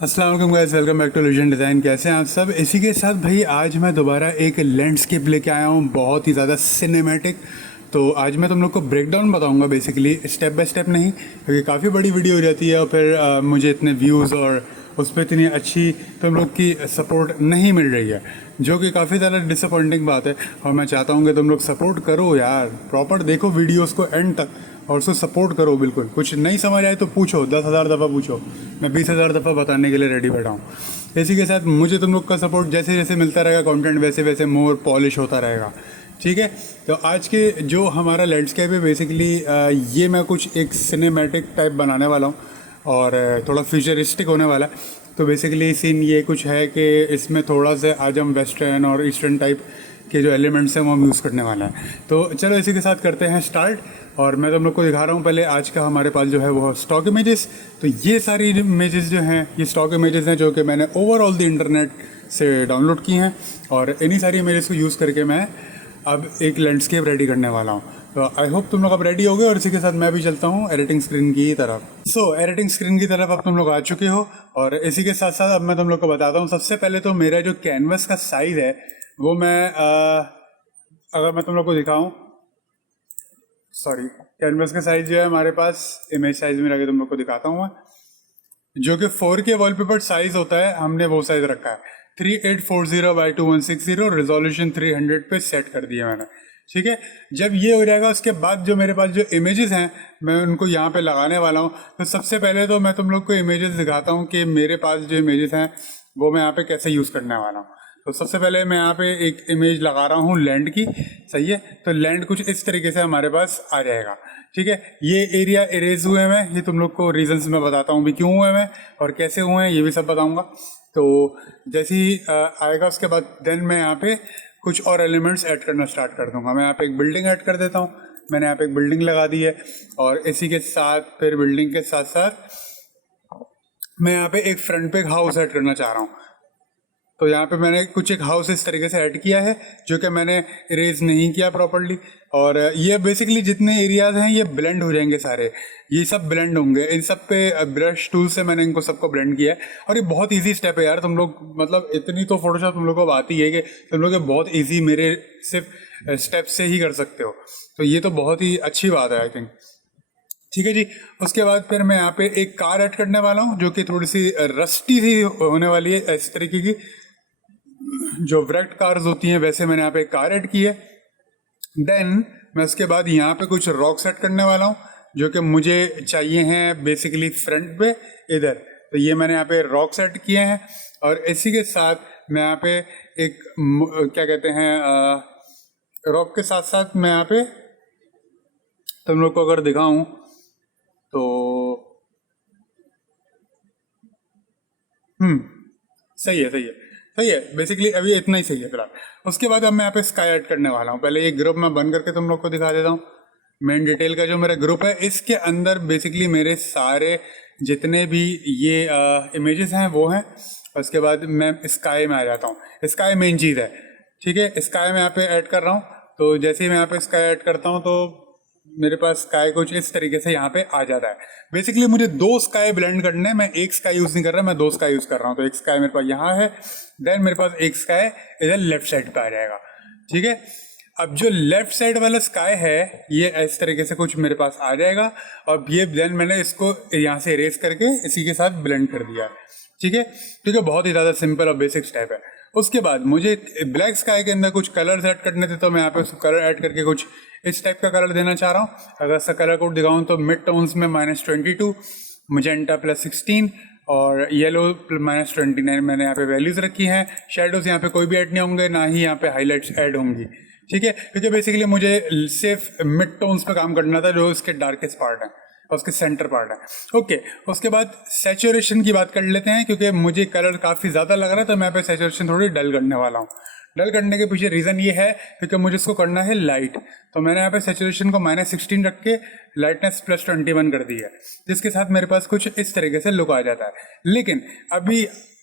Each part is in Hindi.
अस्सलाम वालेकुम guys, welcome back to Illusion Design. कैसे हैं आप सब? इसी के साथ भाई आज मैं दोबारा एक लैंडस्केप लेके आया हूँ, बहुत ही ज़्यादा सिनेमैटिक। तो आज मैं तुम लोग को ब्रेकडाउन बताऊंगा, बेसिकली स्टेप बाय स्टेप नहीं, क्योंकि काफ़ी बड़ी वीडियो हो जाती है और फिर मुझे इतने व्यूज़ और उस पर इतनी अच्छी तुम लोग की सपोर्ट नहीं मिल रही है, जो कि काफ़ी ज़्यादा डिसअपॉइंटिंग बात है। और मैं चाहता हूँ कि तुम लोग सपोर्ट करो यार, प्रॉपर देखो वीडियोज़ को एंड तक और उसको सपोर्ट करो। बिल्कुल कुछ नहीं समझ आए तो पूछो, 10,000 दफ़ा पूछो, मैं 20,000 दफ़ा बताने के लिए रेडी बैठा हूँ। इसी के साथ मुझे तुम लोग का सपोर्ट जैसे जैसे मिलता रहेगा, कंटेंट वैसे वैसे मोर पॉलिश होता रहेगा, ठीक है। तो आज के जो हमारा लैंडस्केप है, बेसिकली ये मैं कुछ एक सिनेमैटिक टाइप बनाने वाला हूँ और थोड़ा फ्यूचरिस्टिक होने वाला है। तो बेसिकली सीन ये कुछ है कि इसमें थोड़ा सा आज हम वेस्टर्न और ईस्टर्न टाइप के जो एलिमेंट्स हैं वो हम यूज़ करने वाला है। तो चलो इसी के साथ करते हैं स्टार्ट। और मैं तुम लोग को दिखा रहा हूँ पहले आज का हमारे पास जो है वो स्टॉक इमेजेस। तो ये सारी इमेजेस जो हैं ये स्टॉक इमेजेस हैं जो कि मैंने ओवरऑल द इंटरनेट से डाउनलोड की हैं, और इन्हीं सारी इमेजेस को यूज़ करके मैं अब एक लैंडस्केप रेडी करने वाला हूँ। तो आई होप तुम लोग अब रेडी हो गए, और इसी के साथ मैं भी चलता हूँ एडिटिंग स्क्रीन की तरफ। सो एडिटिंग स्क्रीन की तरफ अब तुम लोग आ चुके हो, और इसी के साथ साथ अब मैं तुम लोग को बताता हूँ। सबसे पहले तो मेरा जो कैनवस का साइज़ है वो मैं अगर मैं तुम लोग को दिखाऊँ, सॉरी, कैनवस का साइज़ जो है हमारे पास इमेज साइज़ में रखे तुम लोग को दिखाता हूँ मैं, जो कि 4K वॉलपेपर साइज़ होता है, हमने वो साइज़ रखा है 3840x2160, रेजोल्यूशन 300 पे सेट कर दिया मैंने, ठीक है। जब ये हो जाएगा उसके बाद जो मेरे पास जो इमेजेस हैं मैं उनको यहाँ पे लगाने वाला हूँ। तो सबसे पहले तो मैं तुम लोग को इमेजेस दिखाता हूँ कि मेरे पास जो इमेजेस हैं वो मैं यहाँ पे कैसे यूज़ करने वाला हूँ। तो सबसे पहले मैं यहाँ पे एक इमेज लगा रहा हूँ लैंड की, सही है। तो लैंड कुछ इस तरीके से हमारे पास आ जाएगा, ठीक है। ये एरिया इरेज हुए हैं, ये तुम लोग को रीजंस मैं बताता हूँ भी क्यों हुए हैं और कैसे हुए हैं, ये भी सब बताऊँगा। तो जैसे ही आएगा उसके बाद देन मैं यहाँ पे कुछ और एलिमेंट्स ऐड करना स्टार्ट कर दूंगा। मैं यहाँ पे एक बिल्डिंग ऐड कर देता हूँ, मैंने यहाँ पे एक बिल्डिंग लगा दी है, और इसी के साथ फिर बिल्डिंग के साथ साथ मैं यहाँ पे एक फ्रंट पे एक हाउस ऐड करना चाह रहा हूँ। तो यहाँ पे मैंने कुछ एक हाउस इस तरीके से ऐड किया है जो कि मैंने इरेज नहीं किया प्रॉपर्ली, और ये बेसिकली जितने एरियाज हैं ये ब्लेंड हो जाएंगे सारे, ये सब ब्लेंड होंगे। इन सब पे ब्रश टूल से मैंने इनको सबको ब्लेंड किया है, और ये बहुत इजी स्टेप है यार। तुम लोग मतलब इतनी तो फोटोशॉप तुम लोग को आती है कि तुम लोग ये बहुत ईजी मेरे सिर्फ स्टेप से ही कर सकते हो। तो ये तो बहुत ही अच्छी बात है आई थिंक, ठीक है जी। उसके बाद फिर मैं यहाँ पे एक कार ऐड करने वाला हूँ जो कि थोड़ी सी रस्टी सी होने वाली है, इस तरीके की जो व्रेक्ट कार्स होती हैं वैसे मैंने यहाँ पे एक कार ऐड की है। देन मैं उसके बाद यहाँ पे कुछ रॉक सेट करने वाला हूँ जो कि मुझे चाहिए हैं बेसिकली फ्रंट पे इधर। तो ये मैंने यहाँ पे रॉक सेट किए हैं, और इसी के साथ मैं यहाँ पे एक क्या कहते हैं रॉक के साथ साथ मैं यहाँ पे तुम लोग को अगर दिखाऊं तो सही है, सही है, सही है। बेसिकली अभी इतना ही सही है फिलहाल। उसके बाद अब मैं यहाँ पे स्काई ऐड करने वाला हूँ। पहले ये ग्रुप मैं बंद करके तुम लोग को दिखा देता हूँ। मेन डिटेल का जो मेरा ग्रुप है इसके अंदर बेसिकली मेरे सारे जितने भी ये इमेजेस हैं वो हैं। उसके बाद मैं स्काई में आ जाता हूँ। स्काई मेन चीज़ है, ठीक है। स्काई में यहाँ पे ऐड कर रहा हूँ। तो जैसे ही मैं यहाँ पे स्काई ऐड करता हूँ तो मेरे पास स्काई कुछ इस तरीके से यहाँ पे आ जाता है। बेसिकली मुझे दो स्काई ब्लेंड करने हैं, मैं एक स्काई यूज़ नहीं कर रहा, मैं दो स्काई यूज़ कर रहा हूँ। तो एक स्काई मेरे पास यहाँ है, देन मेरे पास एक स्काई इधर लेफ्ट साइड पे आ जाएगा, ठीक है। अब जो लेफ्ट साइड वाला स्काई है ये इस तरीके से कुछ मेरे पास आ जाएगा, और ये देन मैंने इसको यहाँ से इरेज करके इसी के साथ ब्लेंड कर दिया है, ठीक है। ठीक है, बहुत ही ज़्यादा सिंपल और बेसिक स्टेप है। उसके बाद मुझे ब्लैक स्काई के अंदर कुछ कलर्स ऐड करने थे, तो मैं यहाँ पे उसको कलर ऐड करके कुछ इस टाइप का कलर देना चाह रहा हूँ। अगर इसका कलर कोड दिखाऊँ तो मिड टोन्स में -22, मजेंटा +16 और येलो -29 मैंने यहाँ पे वैल्यूज़ रखी हैं। शेडोज़ यहाँ पे कोई भी ऐड नहीं होंगे, ना ही यहाँ पे हाईलाइट्स ऐड होंगी, ठीक है। क्योंकि बेसिकली मुझे सिर्फ मिड टोन्स पे काम करना था जो इसके डार्केस्ट पार्ट है और उसके सेंटर पार्ट है। ओके, उसके बाद सैचुरेशन की बात कर लेते हैं, क्योंकि मुझे कलर काफ़ी ज़्यादा लग रहा है तो मैं पे सैचुरेशन थोड़ी डल करने वाला हूँ। डल करने के पीछे रीज़न ये है क्योंकि मुझे इसको करना है लाइट। तो मैंने यहाँ पे सैचुरेशन को -16 रख के लाइटनेस +21 कर दी है, जिसके साथ मेरे पास कुछ इस तरीके से लुक आ जाता है। लेकिन अभी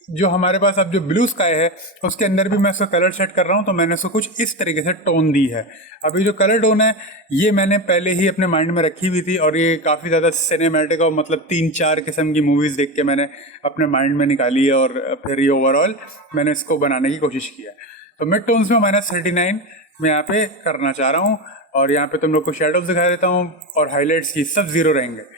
जो हमारे पास अब जो ब्लू स्काई है उसके अंदर भी मैं इसका कलर सेट कर रहा हूँ, तो मैंने उसको कुछ इस तरीके से टोन दी है। अभी जो कलर टोन है ये मैंने पहले ही अपने माइंड में रखी हुई थी, और ये काफ़ी ज़्यादा सिनेमैटिक और मतलब 3-4 किस्म की मूवीज़ देख के मैंने अपने माइंड में निकाली है, और फिर ये ओवरऑल मैंने इसको बनाने की कोशिश की है। तो मिड टोन्स में -39 मैं यहाँ पे करना चाह रहा हूँ, और यहाँ पे तुम लोग को शेडोज दिखा देता हूँ, और हाईलाइट्स की सब 0 रहेंगे।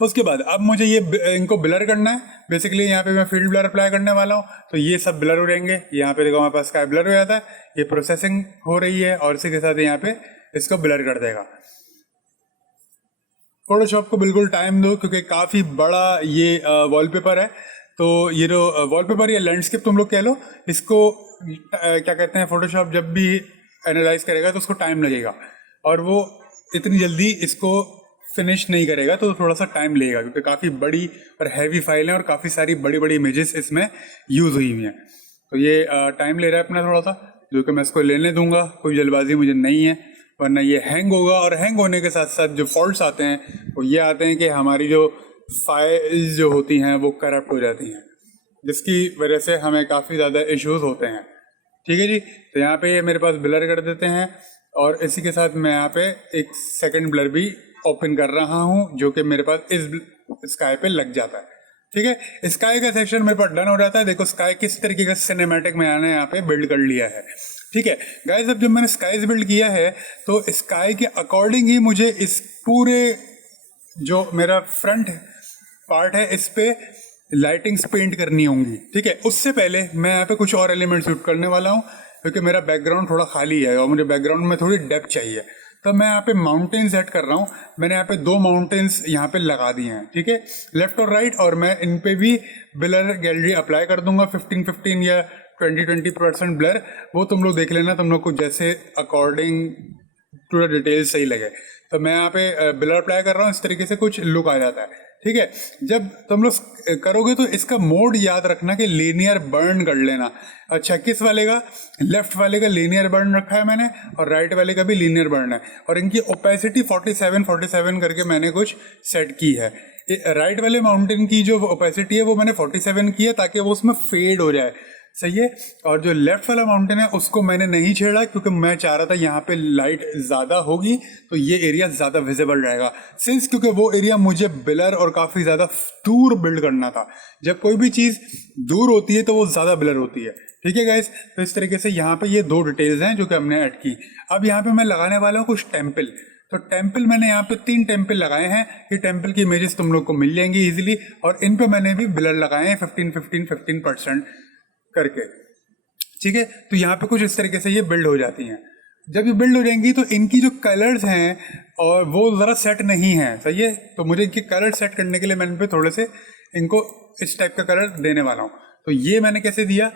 उसके बाद अब मुझे ये इनको ब्लर करना है। बेसिकली यहाँ पे मैं फील्ड ब्लर अप्लाई करने वाला हूँ, तो ये सब ब्लर हो रहेंगे। यहाँ पे देखो हमारे पास स्काई ब्लर हो जाता है, ये प्रोसेसिंग हो रही है, और इसी के साथ यहाँ पे इसको ब्लर कर देगा। फोटोशॉप को बिल्कुल टाइम दो, क्योंकि काफ़ी बड़ा ये वॉलपेपर है। तो ये जो वॉलपेपर या लैंडस्केप तुम लोग कह लो, इसको क्या कहते हैं, फोटोशॉप जब भी एनालाइज करेगा तो उसको टाइम लगेगा, और वो इतनी जल्दी इसको फिनिश नहीं करेगा, तो थोड़ा सा टाइम लगेगा, क्योंकि काफ़ी बड़ी और हैवी फाइल है और काफ़ी सारी बड़ी बड़ी इमेजेस इसमें यूज़ हुई हुई हैं। तो ये टाइम ले रहा है अपना थोड़ा सा, जो कि मैं इसको लेने दूंगा, कोई जल्दबाजी मुझे नहीं है, वरना ये हैंग होगा। और हैंग होने के साथ साथ जो फॉल्ट्स आते हैं वो ये आते हैं कि हमारी जो फाइल्स जो होती हैं वो करप्ट हो जाती हैं, जिसकी वजह से हमें काफ़ी ज़्यादा इश्यूज़ होते हैं। ठीक है जी, तो यहाँ पे मेरे पास ब्लर कर देते हैं, और इसी के साथ मैं यहाँ पे एक सेकंड ब्लर भी ओपन कर रहा हूँ, जो कि मेरे पास इस स्काई पे लग जाता है। ठीक है, स्काई का सेक्शन मेरे पास डन हो जाता है। देखो स्काई किस तरीके का सिनेमैटिक मैंने यहाँ पे बिल्ड कर लिया है। ठीक है गाइस, अब जब मैंने स्काईज बिल्ड किया है तो स्काई के अकॉर्डिंग ही मुझे इस पूरे जो मेरा फ्रंट पार्ट है इस पे लाइटिंग्स पेंट करनी होंगी। ठीक है, उससे पहले मैं यहाँ पे कुछ और एलिमेंट्स शूट करने वाला हूँ, क्योंकि मेरा बैकग्राउंड थोड़ा खाली है और मुझे बैकग्राउंड में थोड़ी डेप्थ चाहिए। तो मैं यहाँ पे माउंटेन्स ऐड कर रहा हूँ। मैंने यहाँ पे 2 माउंटेन्स यहाँ पे लगा दिए हैं। ठीक है, लेफ्ट और राइट, और मैं इन पे भी ब्लर गैलरी अप्लाई कर दूंगा 15-15 या 20-20% ब्लर। वो तुम लोग देख लेना, तुम लोग को जैसे अकॉर्डिंग टू द डिटेल सही लगे। तो मैं यहाँ पे ब्लर अप्लाई कर रहा हूँ, इस तरीके से कुछ लुक आ जाता है। ठीक है, जब तुम लोग करोगे तो इसका मोड याद रखना कि लीनियर बर्न कर लेना। अच्छा, किस वाले का? लेफ्ट वाले का लीनियर बर्न रखा है मैंने, और राइट वाले का भी लीनियर बर्न है, और इनकी ओपेसिटी 47 करके मैंने कुछ सेट की है। राइट वाले माउंटेन की जो ओपेसिटी है वो मैंने 47 की है, ताकि वो उसमें फेड हो जाए। सही है, और जो लेफ्ट वाला माउंटेन है उसको मैंने नहीं छेड़ा, क्योंकि मैं चाह रहा था यहाँ पे लाइट ज़्यादा होगी तो ये एरिया ज़्यादा विजिबल रहेगा, सिंस क्योंकि वो एरिया मुझे ब्लर और काफ़ी ज़्यादा दूर बिल्ड करना था। जब कोई भी चीज़ दूर होती है तो वो ज़्यादा ब्लर होती है। ठीक है गाइस, तो इस तरीके से यहाँ पे ये 2 डिटेल्स हैं जो कि हमने ऐड की। अब यहाँ पे मैं लगाने वाला हूँ कुछ टेम्पल। तो टेम्पल मैंने यहाँ पे 3 टेम्पल लगाए हैं। ये टेम्पल की इमेजेस तुम लोग को मिल जाएंगी इजीली, और इन पे मैंने भी ब्लर लगाए हैं 15% करके। ठीक है, तो यहाँ पे कुछ इस तरीके से ये बिल्ड हो जाती हैं। जब ये बिल्ड हो जाएंगी तो इनकी जो कलर्स हैं और वो ज़रा सेट नहीं है। सही है, तो मुझे इनके कलर सेट करने के लिए मैं इन पे थोड़े से इनको इस टाइप का कलर देने वाला हूँ। तो ये मैंने कैसे दिया,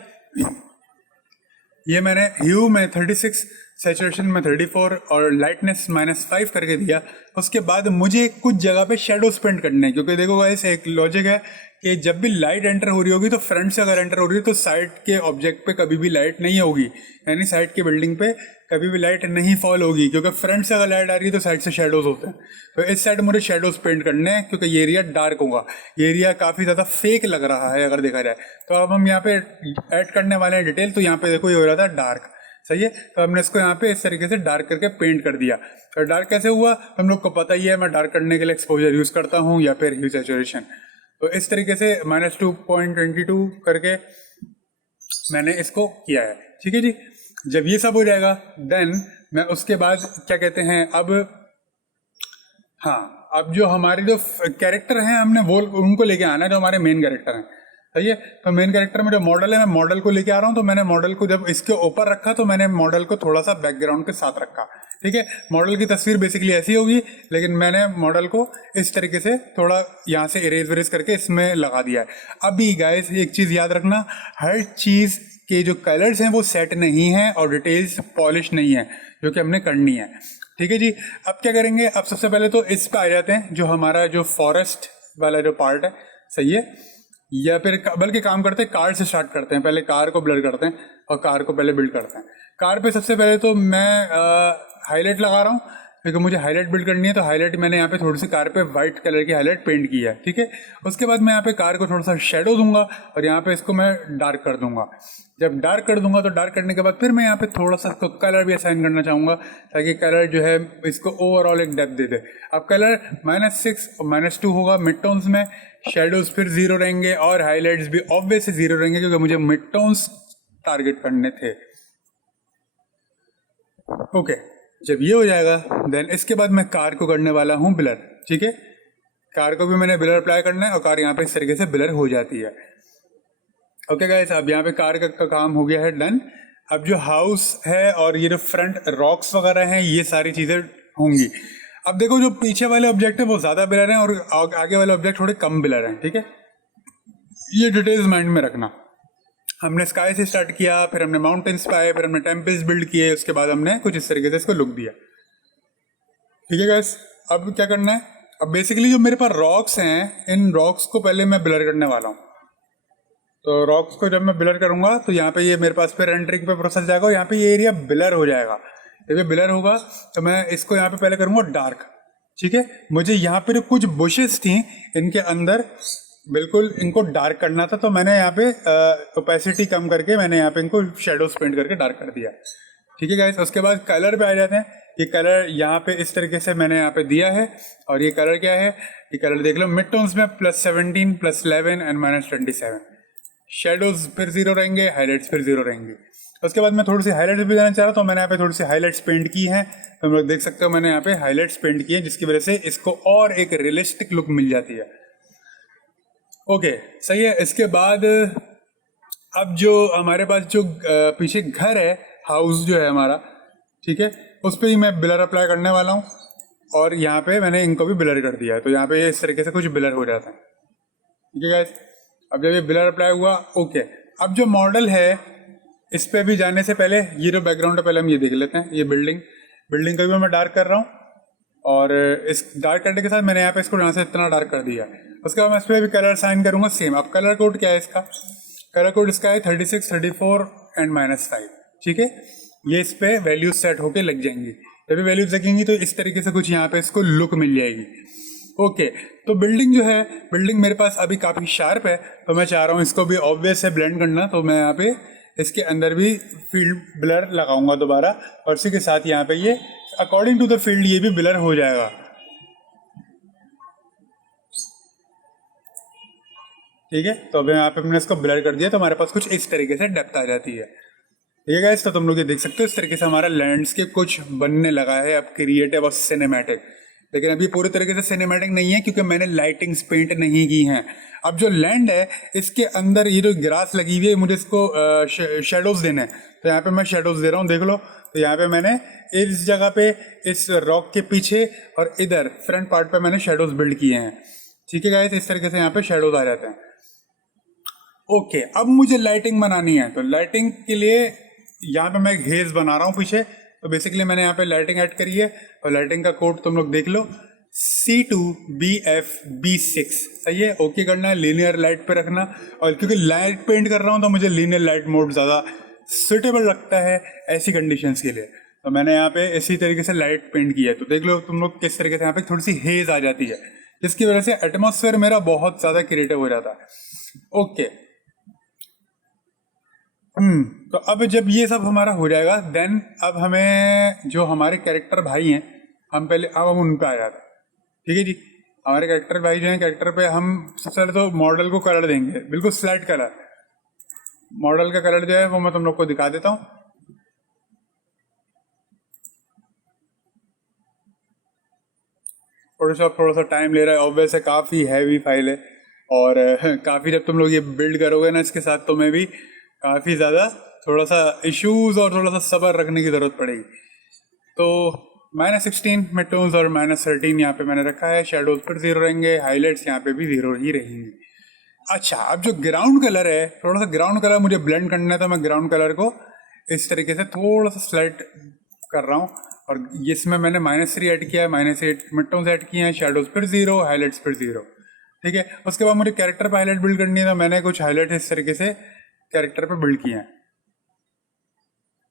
ये मैंने ह्यू में 36, सैचुरेशन में 34 और लाइटनेस -5 करके दिया। उसके बाद मुझे कुछ जगह पे शेडोज पेंट करने हैं, क्योंकि देखो गाइस एक लॉजिक है कि जब भी लाइट एंटर हो रही होगी तो फ्रंट से अगर एंटर हो रही है तो साइड के ऑब्जेक्ट पे कभी भी लाइट नहीं होगी, यानी साइड की बिल्डिंग पे कभी भी लाइट नहीं फॉल होगी, क्योंकि फ्रंट से अगर लाइट आ रही है तो साइड से शेडोज होते हैं। तो इस साइड मुझे शेडोज पेंट करने हैं, क्योंकि ये एरिया डार्क होगा। ये एरिया काफ़ी ज़्यादा फेक लग रहा है अगर देखा जाए। तो अब हम यहाँ पे ऐड करने वाले हैं डिटेल। तो यहाँ पे देखो ये हो रहा था डार्क। सही है, तो हमने इसको यहाँ पे इस तरीके से डार्क करके पेंट कर दिया। तो डार्क कैसे हुआ हम लोग को पता ही है, मैं डार्क करने के लिए एक्सपोजर यूज़ करता हूँ या फिर ह्यू सैचुरेशन। तो इस तरीके से -2.22 करके मैंने इसको किया है। ठीक है जी, जब ये सब हो जाएगा देन मैं उसके बाद क्या कहते हैं, अब हाँ, अब जो हमारे जो कैरेक्टर हैं हमने वो उनको लेके आना है, जो हमारे मेन कैरेक्टर हैं। सही है, तो मेन कैरेक्टर में जो मॉडल है मैं मॉडल को लेके आ रहा हूँ। तो मैंने मॉडल को जब इसके ऊपर रखा तो मैंने मॉडल को थोड़ा सा बैकग्राउंड के साथ रखा। ठीक है, मॉडल की तस्वीर बेसिकली ऐसी होगी, लेकिन मैंने मॉडल को इस तरीके से थोड़ा यहाँ से इरेज वरेज करके इसमें लगा दिया है। अभी गाइस एक चीज़ याद रखना, हर चीज़ के जो कलर्स हैं वो सेट नहीं है और डिटेल्स पॉलिश नहीं है, जो कि हमने करनी है। ठीक है जी, अब क्या करेंगे, अब सबसे पहले तो इस पे आ जाते हैं, जो हमारा जो फॉरेस्ट वाला जो पार्ट है। सही है, या फिर बल्कि काम करते हैं कार से स्टार्ट करते हैं। पहले कार को ब्लर करते हैं और कार को पहले बिल्ड करते हैं। कार पे सबसे पहले तो मैं हाईलाइट लगा रहा हूँ, क्योंकि मुझे हाईलाइट बिल्ड करनी है, तो हाईलाइट मैंने यहाँ पे थोड़ी सी कार पे वाइट कलर की हाईलाइट पेंट की है, ठीक है। उसके बाद मैं यहाँ पे कार को थोड़ा सा शेडो दूंगा और यहाँ पे इसको मैं डार्क कर दूंगा। जब डार्क कर दूंगा तो डार्क करने के बाद फिर मैं यहाँ पे थोड़ा सा इसको कलर भी असाइन करना चाहूँगा, ताकि कलर जो है इसको ओवरऑल एक डेप्थ दे दे। अब कलर -6 और -2 होगा मिड टोन्स में, शेडोज फिर 0 रहेंगे और हाईलाइट्स भी ऑब्वियसली 0 रहेंगे, क्योंकि मुझे मिड टोन्स टारगेट करने थे। ओके, जब ये हो जाएगा देन इसके बाद मैं कार को करने वाला हूँ ब्लर, ठीक है। कार को भी मैंने ब्लर अप्लाई करना है और कार यहाँ पे इस तरीके से ब्लर हो जाती है। ओके गाइस, अब यहाँ पे कार का काम हो गया है डन। अब जो हाउस है और ये जो फ्रंट रॉक्स वगैरह हैं, ये सारी चीज़ें होंगी। अब देखो, जो पीछे वाले ऑब्जेक्ट है वो ज़्यादा ब्लर हैं और आगे वाले ऑब्जेक्ट थोड़े कम ब्लर हैं, ठीक है। ये डिटेल्स माइंड में रखना। हमने स्काई से स्टार्ट किया, फिर हमने माउंटेन्स पे आए, फिर हमने टेम्पल्स बिल्ड किए, उसके बाद हमने कुछ इस तरीके से इसको लुक दिया, ठीक है गाइस। अब क्या करना है, अब बेसिकली जो मेरे पास रॉक्स हैं, इन रॉक्स को पहले मैं ब्लर करने वाला हूँ। तो रॉक्स को जब मैं ब्लर करूंगा तो यहाँ पे ये मेरे पास पे रेंडरिंग पे प्रोसेस जाएगा और यहाँ पे ये एरिया ब्लर हो जाएगा। जब ये ब्लर होगा तो मैं इसको यहाँ पे पहले करूंगा डार्क, ठीक है। मुझे यहाँ पे जो कुछ बुशेस थी इनके अंदर बिल्कुल इनको डार्क करना था, तो मैंने यहाँ पे ओपेसिटी कम करके मैंने यहाँ पे इनको शेडोज पेंट करके डार्क कर दिया, ठीक है गाइस। उसके बाद कलर पे आ जाते हैं। ये कलर यहाँ पे इस तरीके से मैंने यहाँ पे दिया है और ये कलर क्या है, ये कलर देख लो, मिड टोन्स में +17, +11 एंड -27। शेडोज फिर 0 रहेंगे, हाईलाइट्स फिर 0 रहेंगे। उसके बाद मैं थोड़ी सी हाईलाइट्स भी देना चाह रहा हूँ, तो मैंने यहाँ पे थोड़ी सी हाईलाइट्स पेंट की हैं। तो हम लोग देख सकते हो मैंने यहाँ पे हाईलाइट्स पेंट की है, जिसकी वजह से इसको और एक रियलिस्टिक लुक मिल जाती है। ओके, सही है। इसके बाद अब जो हमारे पास जो पीछे घर है, हाउस जो है हमारा, ठीक है, उस पर ही मैं ब्लर अप्लाई करने वाला हूँ और यहाँ पे मैंने इनको भी ब्लर कर दिया है, तो यहाँ पे इस तरीके से कुछ ब्लर हो जाता है, ठीक है गाइस। अब जब ये ब्लर अप्लाई हुआ, ओके, अब जो मॉडल है इस पे भी जाने से पहले ये जो बैकग्राउंड है पहले हम ये देख लेते हैं। ये बिल्डिंग का भी मैं डार्क कर रहा हूँ और इस डार्क करने के साथ मैंने यहाँ पे इसको यहाँ से इतना डार्क कर दिया। उसके बाद मैं इस पर भी कलर साइन करूंगा सेम। अब कलर कोड क्या है इसका, कलर कोड इसका है 36, 34 एंड -5, ठीक है। ये इस पे वैल्यूज सेट होके लग जाएंगी। जब भी वैल्यूज लगेंगी तो इस तरीके से कुछ यहाँ पे इसको लुक मिल जाएगी। ओके, तो बिल्डिंग जो है, बिल्डिंग मेरे पास अभी काफ़ी शार्प है, तो मैं चाह रहा हूँ इसको भी ऑब्वियस है ब्लेंड करना, तो मैं यहाँ पे इसके अंदर भी फील्ड ब्लर लगाऊंगा दोबारा और इसी के साथ यहाँ पे ये अकॉर्डिंग टू द फील्ड ये भी ब्लर हो जाएगा, ठीक है। तो अभी यहाँ पे हमने इसको ब्लर कर दिया, तो हमारे पास कुछ इस तरीके से डेप्थ आ जाती है, ठीक है गाइस। तो तुम लोग ये देख सकते हो इस तरीके से हमारा लैंडस्केप कुछ बनने लगा है अब क्रिएटिव और सिनेमैटिक। लेकिन अभी पूरी तरीके से सिनेमैटिक नहीं है क्योंकि मैंने लाइटिंग्स पेंट नहीं की हैं। अब जो लैंड है इसके अंदर ये जो ग्रास लगी हुई है, मुझे इसको शेडोज देने हैं, तो यहाँ पे मैं शेडोज दे रहा हूँ, देख लो। तो यहाँ पे मैंने इस जगह पे इस रॉक के पीछे और इधर फ्रंट पार्ट पे मैंने शेडोज बिल्ड किए हैं, ठीक है गाइस। इस तरीके से यहाँ पे शेडोज आ जाते हैं। ओके, अब मुझे लाइटिंग बनानी है, तो लाइटिंग के लिए यहाँ पे मैं एक हेज बना रहा हूँ पीछे। तो बेसिकली मैंने यहाँ पे लाइटिंग ऐड करी है और लाइटिंग का कोड तुम लोग देख लो, C2BFB6, सही है। ओके करना है, लीनियर लाइट पे रखना, और क्योंकि लाइट पेंट कर रहा हूँ तो मुझे लीनियर लाइट मोड ज़्यादा सुटेबल लगता है ऐसी कंडीशंस के लिए। तो मैंने यहाँ पे इसी तरीके से लाइट पेंट किया है, तो देख लो तुम लोग किस तरीके से यहाँ पे थोड़ी सी हेज आ जाती है, जिसकी वजह से एटमॉस्फेयर मेरा बहुत ज़्यादा क्रिएटिव हो जाता है। ओके, तो अब जब ये सब हमारा हो जाएगा देन अब हमें जो हमारे कैरेक्टर भाई हैं, हम पहले अब हम उन पे आ जाते हैं, ठीक है जी। हमारे कैरेक्टर भाई जो हैं, कैरेक्टर पे हम सबसे पहले तो मॉडल को कलर देंगे, बिल्कुल स्लाइट कलर। मॉडल का कलर जो है वो मैं तुम लोग को दिखा देता हूँ। थोड़ा सा टाइम ले रहा है, ऑब्वियस है, काफ़ी हैवी फाइल है और काफ़ी जब तुम लोग ये बिल्ड करोगे ना इसके साथ, तो मैं भी काफ़ी ज़्यादा थोड़ा सा इश्यूज और थोड़ा सा सब्र रखने की ज़रूरत पड़ेगी। तो -16 मिड टोन्स और -13 यहाँ पे मैंने रखा है। शेडोज पर 0 रहेंगे, हाईलाइट्स यहाँ पे भी 0 ही रहेंगी। अच्छा, अब जो ग्राउंड कलर है, थोड़ा सा ग्राउंड कलर मुझे ब्लेंड करना है, तो मैं ग्राउंड कलर को इस तरीके से थोड़ा सा स्लाइड कर रहा हूँ और इसमें मैंने -3 ऐड किया है, -8 मिड टोन्स ऐड किए हैं, शेडोज पर 0, हाईलाइट्स पर 0, ठीक है। उसके बाद मुझे कैरेक्टर पर हाईलाइट बिल्ड करनी है, तो मैंने कुछ हाईलाइट इस तरीके से कैरेक्टर पे बिल्ड किए हैं,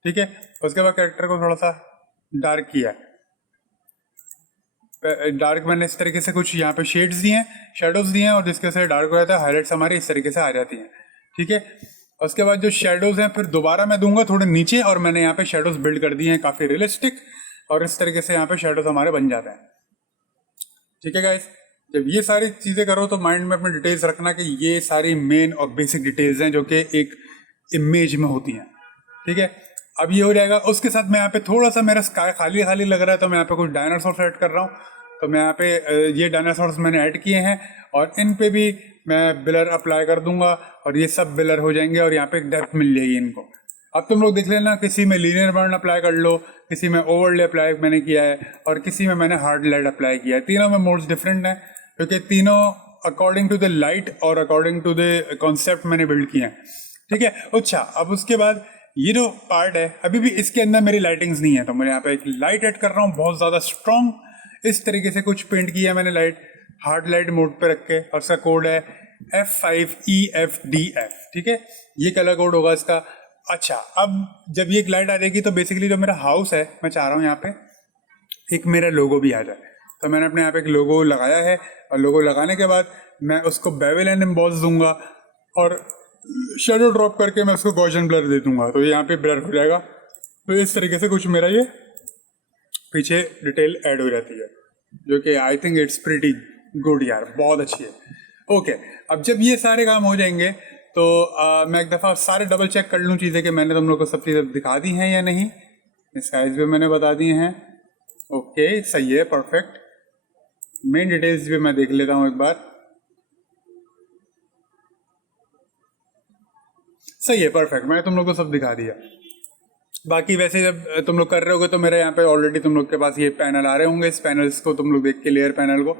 ठीक है। उसके बाद कैरेक्टर को थोड़ा सा डार्क किया है। डार्क मैंने इस तरीके से कुछ यहाँ पे शेड्स दिए हैं, शेडोज दिए हैं, और जिसके वजह से डार्क हो जाता है, हाईलाइट्स हमारी इस तरीके से आ जाती हैं। ठीक है, उसके बाद जो शेडोज हैं फिर दोबारा मैं दूंगा थोड़े नीचे, और मैंने यहाँ पे शेडोज बिल्ड कर दिए हैं काफ़ी रियलिस्टिक, और इस तरीके से यहाँ पे शेडोज हमारे बन जाते हैं। ठीक है गाइस, जब ये सारी चीज़ें करो तो माइंड में अपने डिटेल्स रखना कि ये सारी मेन और बेसिक डिटेल्स हैं जो कि एक इमेज में होती हैं। ठीक है, अब ये हो जाएगा। उसके साथ मैं यहाँ पे थोड़ा सा मेरा स्काई खाली खाली लग रहा है, तो मैं यहाँ पे कुछ डायनासोर्स ऐड कर रहा हूँ। तो मैं यहाँ पे ये डायनासोर्स मैंने ऐड किए हैं, और इन पे भी मैं ब्लर अप्लाई कर दूंगा, और ये सब ब्लर हो जाएंगे, और यहाँ पे एक डेप्थ मिल जाएगी इनको। अब तुम लोग देख लेना, किसी में लीनियर बर्न अप्लाई कर लो, किसी में ओवरले अप्लाई मैंने किया है, और किसी में मैंने हार्ड लाइट अप्लाई किया है। तीनों में मोड्स डिफरेंट हैं, क्योंकि तीनों अकॉर्डिंग टू द लाइट और अकॉर्डिंग टू द कॉन्सेप्ट मैंने बिल्ड किए हैं। ठीक है, अच्छा, अब उसके बाद ये जो पार्ट है, अभी भी इसके अंदर मेरी लाइटिंग्स नहीं है, तो मैं यहाँ पे एक लाइट ऐड कर रहा हूँ बहुत ज़्यादा स्ट्रॉन्ग। इस तरीके से कुछ पेंट किया है मैंने लाइट, हार्ड लाइट मोड पे रख के, और इसका कोड है F5EFDF। ठीक है, ये कलर कोड होगा इसका। अच्छा, अब जब ये एक लाइट आ जाएगी तो बेसिकली जो मेरा हाउस है, मैं चाह रहा हूँ यहाँ पे एक मेरा लोगो भी आ जाए। तो मैंने अपने यहाँ पे एक लोगो लगाया है, और लोगो लगाने के बाद मैं उसको बेवल एंड एम्बॉस दूंगा, और शेडो ड्रॉप करके मैं उसको गॉसियन ब्लर दे दूंगा, तो यहाँ पे ब्लर हो जाएगा। तो इस तरीके से कुछ मेरा ये पीछे डिटेल ऐड हो जाती है, जो कि I think it's pretty good यार, बहुत अच्छी है। ओके, अब जब ये सारे काम हो जाएंगे तो मैं एक दफ़ा सारे डबल चेक कर लूँ चीज़ें कि मैंने तुम लोग को सब चीज़ें दिखा दी हैं या नहीं। साइज भी मैंने बता दिए हैं। ओके, सही है, परफेक्ट। मेन डिटेल्स भी मैं देख लेता हूँ एक बार। सही है, परफेक्ट, मैंने तुम लोग को सब दिखा दिया। बाकी वैसे जब तुम लोग कर रहे होगे तो मेरे यहाँ पे ऑलरेडी तुम लोग के पास ये पैनल आ रहे होंगे। इस पैनल्स को तुम लोग देख के, लेयर पैनल को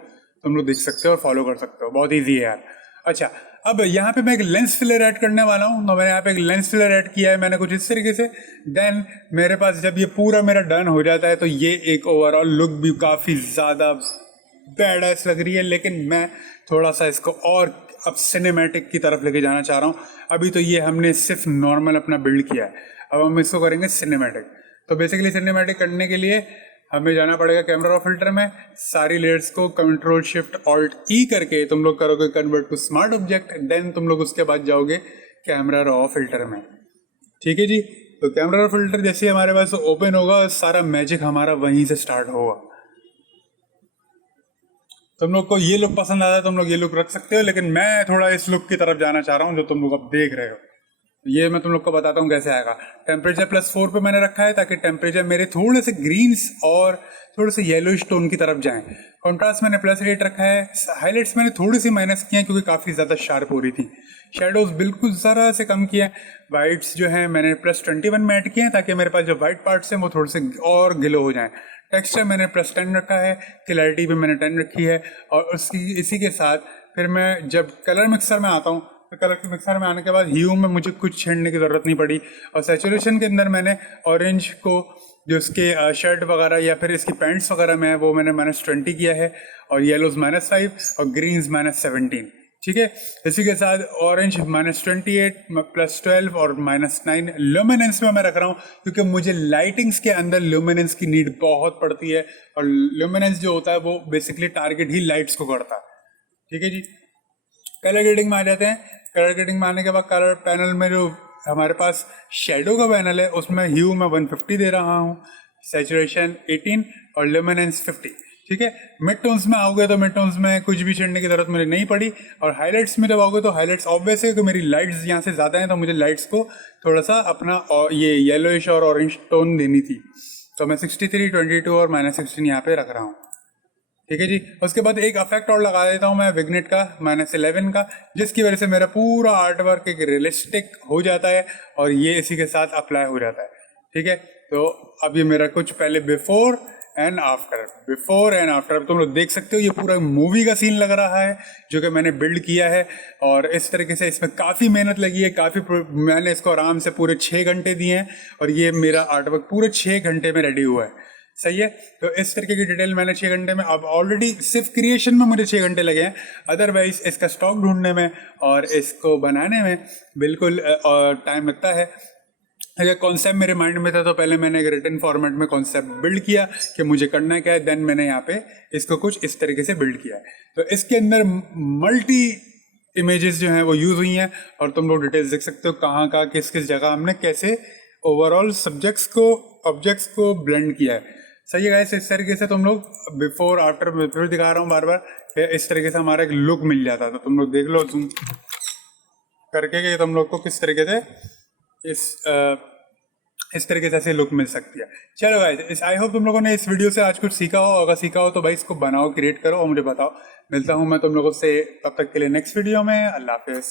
तुम लोग देख सकते हो और फॉलो कर सकते हो, बहुत ईजी है यार। अच्छा, अब यहाँ पे मैं एक लेंस फिलर ऐड करने वाला हूँ, तो मैंने यहाँ पे एक लेंस फिलर ऐड किया है मैंने कुछ इस तरीके से। देन मेरे पास जब ये पूरा मेरा डन हो जाता है तो ये एक ओवरऑल लुक भी काफ़ी ज़्यादा बैडएस लग रही है, लेकिन मैं थोड़ा सा इसको और अब सिनेमैटिक की तरफ लेके जाना चाह रहा हूँ। अभी तो ये हमने सिर्फ नॉर्मल अपना बिल्ड किया है, अब हम इसको करेंगे सिनेमैटिक। तो बेसिकली सिनेमैटिक करने के लिए हमें जाना पड़ेगा कैमरा रॉ फिल्टर में, सारी लेयर्स को कंट्रोल शिफ्ट ऑल्ट ई करके तुम लोग करोगे convert to smart object, then तुम लोग उसके बाद जाओगे कैमरा रॉ फिल्टर में। ठीक है जी, तो कैमरा रॉ फिल्टर जैसे हमारे पास ओपन होगा, सारा मैजिक हमारा वहीं से स्टार्ट होगा। तुम लोग को ये लुक पसंद आता है, तुम लोग ये लुक रख सकते हो, लेकिन मैं थोड़ा इस लुक की तरफ जाना चाह रहा हूँ जो तुम लोग अब देख रहे हो। ये मैं तुम लोग को बताता हूँ कैसे आएगा। टेम्परेचर +4 पे मैंने रखा है ताकि टेम्परेचर मेरे थोड़े से ग्रीन्स और थोड़े से येलोइश टोन की तरफ जाएं। कॉन्ट्रास्ट मैंने +8 रखा है। हाईलाइट्स मैंने थोड़ी सी माइनस किए हैं क्योंकि काफ़ी ज़्यादा शार्प हो रही थी। शेडोज बिल्कुल ज़रा से कम किया है। वाइट्स जो है मैंने +21 में ऐड किए हैं ताकि मेरे पास जो वाइट पार्ट्स हैं वो थोड़े से और गिलो हो जाएँ। टेक्सचर मैंने +10 रखा है, क्लैरिटी भी मैंने 10 रखी है। और इसी के साथ फिर मैं जब कलर मिक्सर में आता हूँ तो कलर के मिक्सर में आने के बाद ह्यू में मुझे कुछ छेड़ने की ज़रूरत नहीं पड़ी। और सैचुरेशन के अंदर मैंने ऑरेंज को जो इसके शर्ट वगैरह या फिर इसकी पैंट्स वगैरह में वो मैंने -20 किया है, और येलोज -5 और ग्रीन्स -17। ठीक है, इसी के साथ ऑरेंज -28 +12 और -9 ल्यूमिनेंस में मैं रख रहा हूँ क्योंकि मुझे लाइटिंग्स के अंदर ल्यूमिनेंस की नीड बहुत पड़ती है, और ल्यूमिनेंस जो होता है वो बेसिकली टारगेट ही लाइट्स को करता है। ठीक है जी, कलर ग्रेडिंग में आ जाते हैं। कलर ग्रेडिंग में आने के बाद कलर पैनल में जो हमारे पास शेडो का पैनल है उसमें ह्यू में 150 दे रहा हूँ, सैचुरेशन 18 और ल्यूमिनेंस 50। ठीक है, मिड टोन्स में आओगे तो मिड टोन्स में कुछ भी छेड़ने की जरूरत मुझे नहीं पड़ी। और हाईलाइट्स में जब आओगे तो हाईलाइट्स ऑब्वियस है कि मेरी लाइट्स यहाँ से ज़्यादा हैं तो मुझे लाइट्स को थोड़ा सा अपना ये येलोइश और ऑरेंज टोन देनी थी, तो मैं 63, 22 और -16 यहाँ पे रख रहा हूँ। ठीक है जी, उसके बाद एक इफेक्ट और लगा देता हूँ मैं विग्नेट का -11 का, जिसकी वजह से मेरा पूरा आर्ट वर्क एक रियलिस्टिक हो जाता है और ये इसी के साथ अप्लाई हो जाता है। ठीक है, तो अब ये मेरा कुछ पहले बिफोर एंड आफ्टर अब तुम लोग देख सकते हो ये पूरा मूवी का सीन लग रहा है जो कि मैंने बिल्ड किया है। और इस तरीके से इसमें काफ़ी मेहनत लगी है, मैंने इसको आराम से पूरे 6 घंटे दिए हैं और ये मेरा आर्ट वर्क पूरे 6 घंटे में रेडी हुआ है। सही है, तो इस तरीके की डिटेल मैंने 6 घंटे में, अब ऑलरेडी सिर्फ क्रिएशन में मुझे 6 घंटे लगे हैं, अदरवाइज इसका स्टॉक ढूंढने में और इसको बनाने में बिल्कुल टाइम लगता है। अगर कॉन्सेप्ट मेरे माइंड में था तो पहले मैंने एक रिटन फॉर्मेट में कॉन्सेप्ट बिल्ड किया कि मुझे करना क्या है, देन मैंने यहाँ पे इसको कुछ इस तरीके से बिल्ड किया है। तो इसके अंदर मल्टी इमेजेस जो हैं वो यूज़ हुई हैं और तुम लोग डिटेल्स देख सकते हो कहाँ कहाँ किस किस जगह हमने कैसे ओवरऑल ऑब्जेक्ट्स को ब्लेंड किया है। सही है गाइस, इस तरीके से तुम लोग बिफोर आफ्टर फिर दिखा रहा हूँ बार बार कि इस तरीके से हमारा एक लुक मिल जाता है। तो तुम लोग देख लो जूम करके कि तुम लोग को किस तरीके से इस तरीके से ऐसे लुक मिल सकती है। चलो गाइस, आई होप तुम लोगों ने इस वीडियो से आज कुछ सीखा हो। अगर सीखा हो तो भाई इसको बनाओ, क्रिएट करो और मुझे बताओ। मिलता हूँ मैं तुम लोगों से, तब तक के लिए नेक्स्ट वीडियो में। अल्लाह हाफिज़।